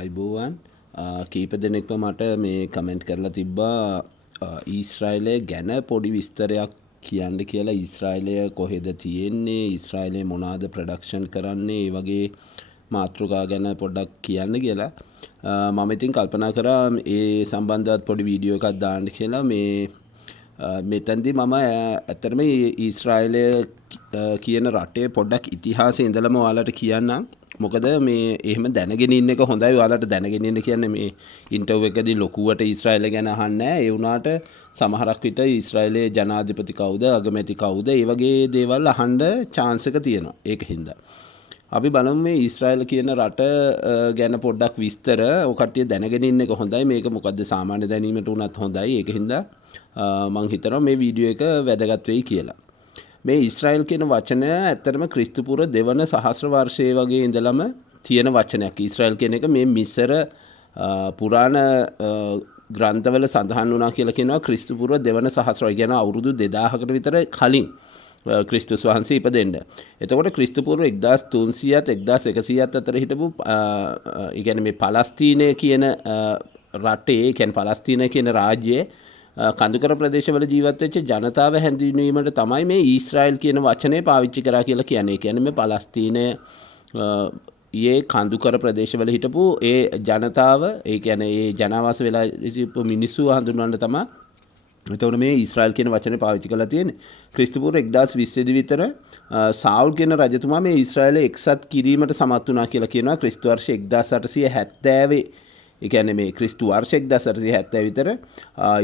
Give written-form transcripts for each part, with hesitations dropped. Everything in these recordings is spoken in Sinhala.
අයිබෝවන් කීප දෙනෙක්ම මට මේ කමෙන්ට් කරලා තිබ්බා ඊශ්‍රායලය ගැන පොඩි විස්තරයක් කියන්න කියලා. ඊශ්‍රායලය කොහෙද තියෙන්නේ, ඊශ්‍රායලය මොනවාද ප්‍රොඩක්ෂන් කරන්නේ, ඒ වගේ මාතෘකා ගැන පොඩ්ඩක් කියන්න කියලා. මම ඉතින් කල්පනා කරා ඒ සම්බන්ධවත් පොඩි වීඩියෝ එකක් දාන්න කියලා. මෙතනදී මම ඇත්තටම ඊශ්‍රායලය කියන රටේ පොඩ්ඩක් ඉතිහාසය ඉඳලම ඔයාලට කියන්නම්. මොකද මේ එහෙම දැනගෙන ඉන්න එක හොඳයි. ඔයාලට දැනගෙන ඉන්න කියන්නේ මේ ඉන්ටර්විව් එකදී ලොකුවට ඊශ්‍රායලය ගැන අහන්නේ නැහැ. ඒ වුණාට සමහරක් විට ඊශ්‍රායලයේ ජනාධිපති කවුද, අගමැති කවුද, ඒ වගේ දේවල් අහන්න chance එක තියෙනවා. ඒක හින්දා අපි බලමු මේ ඊශ්‍රායල කියන රට ගැන පොඩ්ඩක් විස්තර. ඔය කට්ටිය දැනගෙන ඉන්න එක හොඳයි. මේක මොකද්ද සාමාන්‍ය දැනීමට උනත් හොඳයි. ඒක හින්දා මම හිතනවා මේ වීඩියෝ එක වැදගත් වෙයි කියලා. මේ ඊශ්‍රායල් කියන වචනය ඇත්තටම ක්‍රිස්තුපුර දෙවන සහස්‍ර වර්ෂයේ වගේ ඉඳලම තියෙන වචනයක්. ඊශ්‍රායල් කියන එක මේ මිසර පුරාණ ග්‍රන්ථවල සඳහන් වුණා කියලා කියනවා. ක්‍රිස්තුපුර දෙවන සහස්‍රය කියන අවුරුදු 2000කට විතර කලින් ක්‍රිස්තුස් වහන්සේ ඉපදෙන්න. එතකොට ක්‍රිස්තුපූර්ව 1300ත් 1100ත් අතර හිටපු ඒ කියන්නේ මේ පලස්තීනය කියන රටේ, ඒ කියන්නේ පලස්තීන කියන රාජ්‍යයේ කඳුකර ප්‍රදේශවල ජීවත් වෙච්ච ජනතාව හැඳින්වීමට තමයි මේ ඊශ්‍රායල් කියන වචනේ පාවිච්චි කරා කියලා කියන්නේ. ඒ කියන්නේ මේ පලස්තීනය යේ කඳුකර ප්‍රදේශවල හිටපු ඒ ජනතාව, ඒ කියන්නේ ඒ ජනාවාස වෙලා හිටපු මිනිස්සු හඳුන්වන්න තමයි එතකොට මේ ඊශ්‍රායල් කියන වචනේ පාවිච්චි කරලා තියෙන්නේ. ක්‍රිස්තුපූර්ව 1020 දී විතර සාවුල් කියන රජතුමා මේ ඊශ්‍රායලය එක්සත් කිරීමට සමත් වුණා කියලා කියනවා. ක්‍රිස්තු වර්ෂ 1870 ඒ කියන්නේ මේ ක්‍රිස්තු වර්ෂ 1870 විතර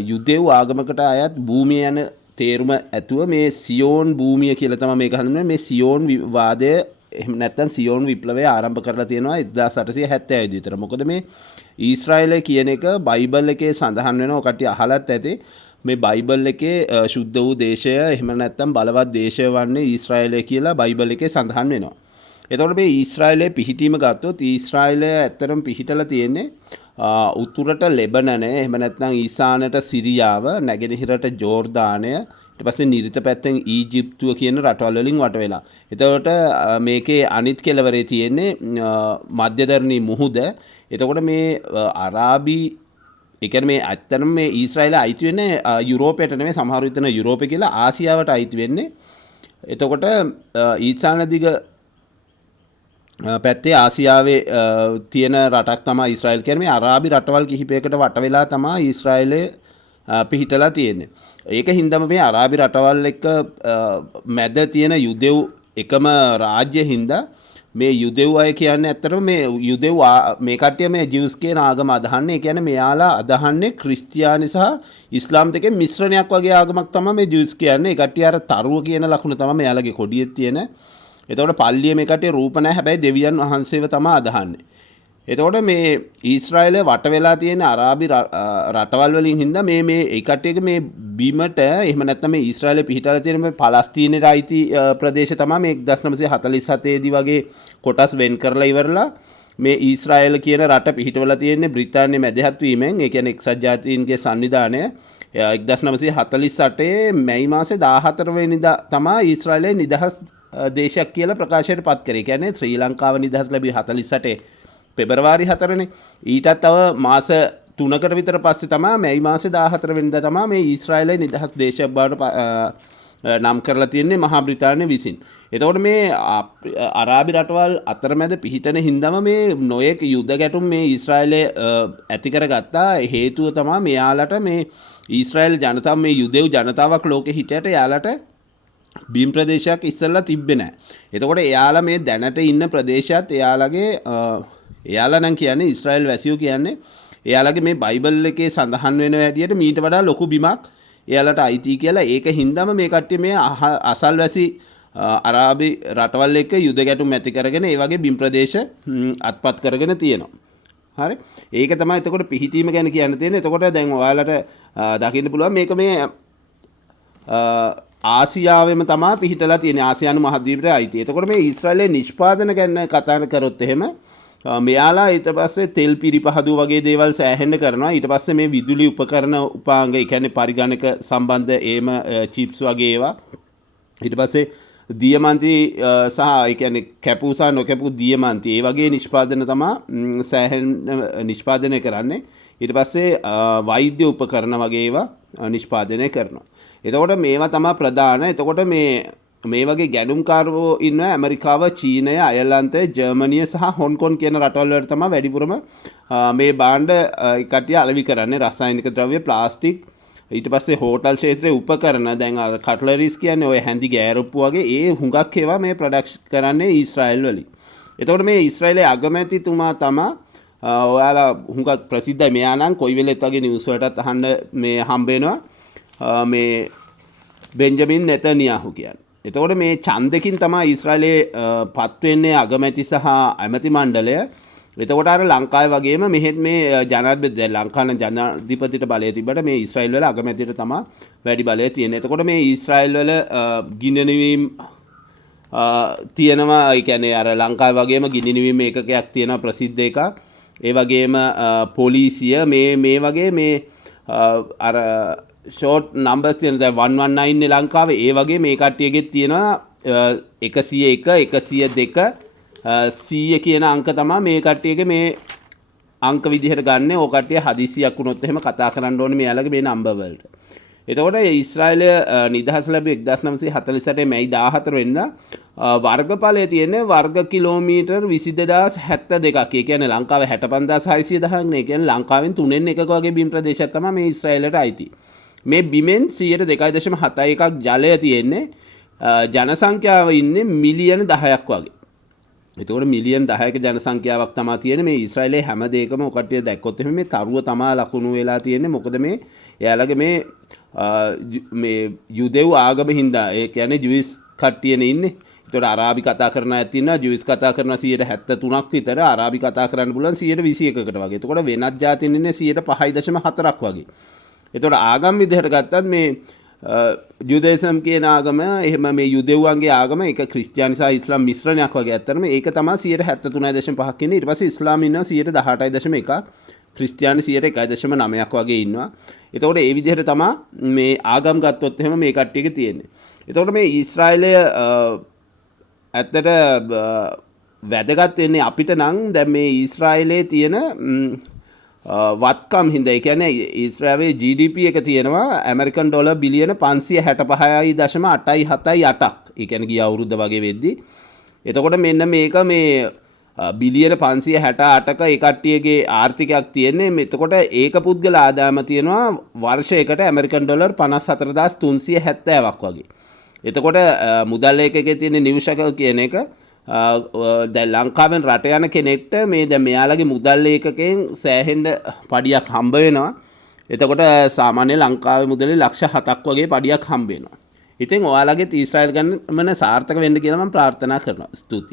යුදෙව් ආගමකට අයත් භූමිය යන තේරුම ඇතුව මේ සියෝන් භූමිය කියලා තමයි මේක හඳුන්වන්නේ. මේ සියෝන් වාදය එහෙම නැත්නම් සියෝන් විප්ලවය ආරම්භ කරලා තියෙනවා 1870 දී විතර. මොකද මේ ඊශ්‍රායලය කියන එක බයිබල් එකේ සඳහන් වෙනවා. කට්ටිය අහලත් ඇති. මේ බයිබල් එකේ ශුද්ධ වූ දේශය එහෙම නැත්නම් බලවත් දේශය වන්නේ ඊශ්‍රායලය කියලා බයිබල් එකේ සඳහන් වෙනවා. එතකොට මේ ඊශ්‍රායලයේ පිහිටීම ගත්තොත් ඊශ්‍රායලය ඇත්තටම පිහිටලා තියෙන්නේ උතුරට ලෙබනන, එහෙම නැත්නම් ඊසානට සිරියාව, නැගෙනහිරට ජෝර්දානය, ඊට පස්සේ නිරිත පැත්තෙන් ඊජිප්තුව කියන රටවල් වලින් වට වෙලා. එතකොට මේකේ අනිත් කෙළවරේ තියෙන්නේ මධ්‍යධරණී මුහුද. එතකොට මේ අරාබි ඒ කියන්නේ මේ ඇත්තටම මේ ඊශ්‍රායල අයිති වෙන්නේ යුරෝපයට නෙමෙයි, සමහර විටන යුරෝපේ කියලා ආසියාවට අයිති වෙන්නේ. එතකොට ඊසාන දිග පැත්තේ ආසියාවේ තියෙන රටක් තමයි ඊශ්‍රායල් කියන්නේ. මේ අරාබි රටවල් කිහිපයකට වට වෙලා තමයි ඊශ්‍රායලය පිහිටලා තියෙන්නේ. ඒක හින්දාම මේ අරාබි රටවල් එක්ක මැද තියෙන යුදෙව් එකම රාජ්‍ය හින්දා මේ යුදෙව් අය කියන්නේ ඇත්තටම මේ යුදෙව් මේ කට්ටිය මේ ජිව්ස් කියන ආගම අදහන්නේ. ඒ කියන්නේ මෙයාලා අදහන්නේ ක්‍රිස්තියානි සහ ඉස්ලාම් දෙකේ මිශ්‍රණයක් වගේ ආගමක් තමයි මේ ජිව්ස් කියන්නේ. ඒ කට්ටිය අර තරුව කියන ලකුණ තමයි මෙයාලගේ කොඩියේ තියෙන. එතකොට පල්ලිය මේ කට්ටිය රූප නැහැ, හැබැයි දෙවියන් වහන්සේව තමයි අදහන්නේ. එතකොට මේ ඊශ්‍රායලය වට වෙලා තියෙන අරාබි රටවල් වලින් හින්දා මේ ඒ කට්ටියගේ මේ බිමට, එහෙම නැත්නම් මේ ඊශ්‍රායලය පිහිටලා තියෙන මේ පලස්තීනයේ අයිති ප්‍රදේශ තමයි මේ 1947 දී වගේ කොටස් වෙන් කරලා ඉවරලා මේ ඊශ්‍රායල කියන රට පිහිටවලා තියෙන්නේ බ්‍රිතාන්‍ය මැදිහත් වීමෙන්. ඒ කියන්නේ එක්සත් ජාතීන්ගේ සංවිධානය 1948 මැයි මාසේ 14 වෙනිදා තමයි ඊශ්‍රායලයේ නිදහස් දේශයක් කියලා ප්‍රකාශයට පත් කරේ. කියන්නේ ශ්‍රී ලංකාව නිදහස් ලැබුවේ 48 පෙබරවාරි 4නේ. ඊටත් තව මාස 3කට විතර පස්සේ තමයි මැයි මාසේ 14 වෙනිදා තමයි මේ ඊශ්‍රායලයේ නිදහස් දේශයක් බවට නම් කරලා තියෙන්නේ මහා බ්‍රිතාන්‍ය විසින්. එතකොට මේ අරාබි රටවල් අතරමැද පිහිටන හින්දාම මේ නොයෙක් යුද්ධ ගැටුම් මේ ඊශ්‍රායලයේ ඇති කරගත්තා. හේතුව තමයි මෙයාලට මේ ඊශ්‍රායල් ජනතාව, මේ යුදෙව් ජනතාවක් ලෝකෙ හිටියට එයාලට බීම් ප්‍රදේශයක් ඉස්සෙල්ලා තිබ්බේ නැහැ. එතකොට එයාලා මේ දැනට ඉන්න ප්‍රදේශයත් එයාලා නම් කියන්නේ ඊශ්‍රායල් වැසියෝ කියන්නේ එයාලගේ මේ බයිබල් එකේ සඳහන් වෙන හැටියට මීට වඩා ලොකු බිමක් එයාලට අයිති කියලා. ඒක හින්දාම මේ කට්ටිය මේ අසල්වැසි අරාබි රටවල් එක්ක යුද ගැටුම් ඇති කරගෙන ඒ වගේ බිම් ප්‍රදේශ අත්පත් කරගෙන තියෙනවා. හරි. ඒක තමයි එතකොට පිහිටීම ගැන කියන්න තියෙන්නේ. එතකොට දැන් ඔයාලට දකින්න පුළුවන් මේක මේ ආසියාවෙම තමයි පිහිටලා තියෙන්නේ, ආසියානු මහද්වීපයට අයිති. එතකොට මේ ඊශ්‍රායලයේ නිෂ්පාදන ගැන කතා කරොත් එහෙම මෙයාලා ඊට පස්සේ තෙල් පිරිපහදුව වගේ දේවල් සෑහෙන්න කරනවා. ඊට පස්සේ මේ විදුලි උපකරණ උපාංග, ඒ කියන්නේ පරිගණක සම්බන්ධ ඒම චිප්ස් වගේ ඒවා. ඊට පස්සේ දියමන්ති සහ ඒ කියන්නේ කැපූ සහ නොකැපූ දියමන්ති ඒ වගේ නිෂ්පාදන තමයි සෑහෙන නිෂ්පාදනය කරන්නේ. ඊට පස්සේ වෛද්‍ය උපකරණ වගේ ඒවා නිෂ්පාදනය කරනවා. එතකොට මේවා තමයි ප්‍රධාන. එතකොට මේ වගේ ගැනුම්කාරවෝ ඉන්න ඇමරිකාව, චීනය, අයර්ලන්තය, ජර්මනිය සහ හොන්කොන් කියන රටවල් වලට තමයි වැඩිපුරම මේ භාණ්ඩ කට්ටිය අලෙවි කරන්නේ. රසායනික ද්‍රව්‍ය, ප්ලාස්ටික්, ඊට පස්සේ හෝටල් ක්ෂේත්‍රයේ උපකරණ, දැන් අර කට්ලරිස් කියන්නේ ඔය හැඳි ගෑරුප්පු වගේ ඒ හුඟක් ඒවා මේ ප්‍රොඩක්ට් කරන්නේ ඊශ්‍රායෙල් වලින්. එතකොට මේ ඊශ්‍රායලයේ අගමැතිතුමා තමයි ඔයාලා හුඟක් ප්‍රසිද්ධයි. මෙයා නම් කොයි වෙලෙත් වගේ නිවුස් වලටත් අහන්න මේ හම්බ වෙනවා මේ බෙන්ජමින් නෙතන්යාහු කියන්නේ. එතකොට මේ ඡන්දකින් තමයි ඊශ්‍රායලයේ පත් වෙන්නේ අගමැති සහ ඇමති මණ්ඩලය. එතකොට අර ලංකාවේ වගේම මෙහෙත් මේ ජනාධිපති ලංකාවේ ජනාධිපතිට බලය තිබ්බට මේ ඊශ්‍රායල් වල අගමැතිට තමයි වැඩි බලය තියෙන්නේ. එතකොට මේ ඊශ්‍රායල් වල ගිනි නිවීම තියෙනවා. ඒ කියන්නේ අර ලංකාවේ වගේම ගිනි නිවීම ඒකකයක් තියෙනවා ප්‍රසිද්ධ එකක්. ඒ වගේම පොලිසිය මේ වගේ මේ අර ෂෝට් නම්බර්ස් තියෙන දැන් 119 නේ ලංකාවේ. ඒ වගේ මේ කට්ටියගෙත් තියෙනවා 101 102 100 කියන අංක තමයි මේ කට්ටියගේ මේ අංක විදිහට ගන්න. ඕ කට්ටිය හදිසියක් වුණොත් එහෙම කතා කරන්න ඕනේ මෙයාලගේ මේ නම්බර් වලට. එතකොට ඊශ්‍රායලය නිදහස් ලැබුවේ 1948 මැයි 14 වෙනිදා. වර්ගඵලය තියෙන්නේ වර්ග කිලෝමීටර් 22072ක්. ඒ කියන්නේ ලංකාවේ 65610ක් නේ. ඒ කියන්නේ ලංකාවෙන් 3න් එකක වගේ බිම් ප්‍රදේශයක් තමයි මේ ඊශ්‍රායලට අයිති. මේ බිමෙන් 2.71ක් ජලය තියෙන්නේ. ජනසංඛ්‍යාව ඉන්නේ මිලියන 10ක් වගේ. එතකොට මිලියන් 10ක ජනසංඛ්‍යාවක් තමයි තියෙන්නේ. මේ ඊශ්‍රායලයේ හැම දෙයකම ඔකටිය දැක්කොත් එහෙනම් මේ තරුව තමයි ලකුණු වෙලා තියෙන්නේ. මොකද මේ එයාලගේ මේ යුදෙව් ආගම හින්දා ඒ කියන්නේ ජුයිස් කට්ටියනේ ඉන්නේ. ඒතකොට අරාබි කතා කරන අයත් ඉන්නවා, ජුයිස් කතා කරන 73ක් විතර, අරාබි කතා කරන්න පුළුවන් 121කට වගේ. එතකොට වෙනත් ජාතීන් ඉන්නේ 5.4ක් වගේ. එතකොට ආගම් විදිහට ගත්තත් මේ ජුදේසම් කියන ආගම එහෙම මේ යුදෙව්වන්ගේ ආගම ඒක ක්‍රිස්තියානි සහ ඉස්ලාම් මිශ්‍රණයක් වගේ. ඇත්තටම ඒක තමයි 73.5ක් ඉන්නේ. ඊට පස්සේ ඉස්ලාම් ඉන්නවා 18.1ක්, ක්‍රිස්තියානි 1.9ක් වගේ ඉන්නවා. එතකොට ඒ විදිහට තමයි මේ ආගම් ගත්තොත් එහෙම මේ කට්ටියක තියෙන්නේ. එතකොට මේ ඊශ්‍රායලය ඇත්තට වැදගත් වෙන්නේ අපිට නම් දැන් මේ ඊශ්‍රායලයේ තියෙන වත්කම් හින්දා. ඒ කියන්නේ ඊශ්‍රායලයේ GDP එක තියෙනවා ඇමරිකන් ඩොලර් බිලියන 565.878ක්. ඒ කියන්නේ ගිය අවුරුද්ද වගේ වෙද්දි. එතකොට මෙන්න මේක මේ බිලියන 568ක ඒ කට්ටියගේ ආර්ථිකයක් තියෙන්නේ. එතකොට ඒක පුද්ගල ආදායම තියෙනවා වර්ෂයකට ඇමරිකන් ඩොලර් 54370ක් වගේ. එතකොට මුදල් ඒකකයේ තියෙන නිව්ෂකල් කියන එක දැන් ලංකාවෙන් රට යන කෙනෙක්ට මේ දැන් මෙයාලගේ මුදල් ඒකකයෙන් සෑහෙන්න පඩියක් හම්බ වෙනවා. එතකොට සාමාන්‍ය ලංකාවේ මුදලේ ලක්ෂ 7ක් වගේ පඩියක් හම්බ වෙනවා. ඉතින් ඔයාලගේ ඊශ්‍රායල් ගමන සාර්ථක වෙන්න කියලා මම ප්‍රාර්ථනා කරනවා. ස්තුතියි.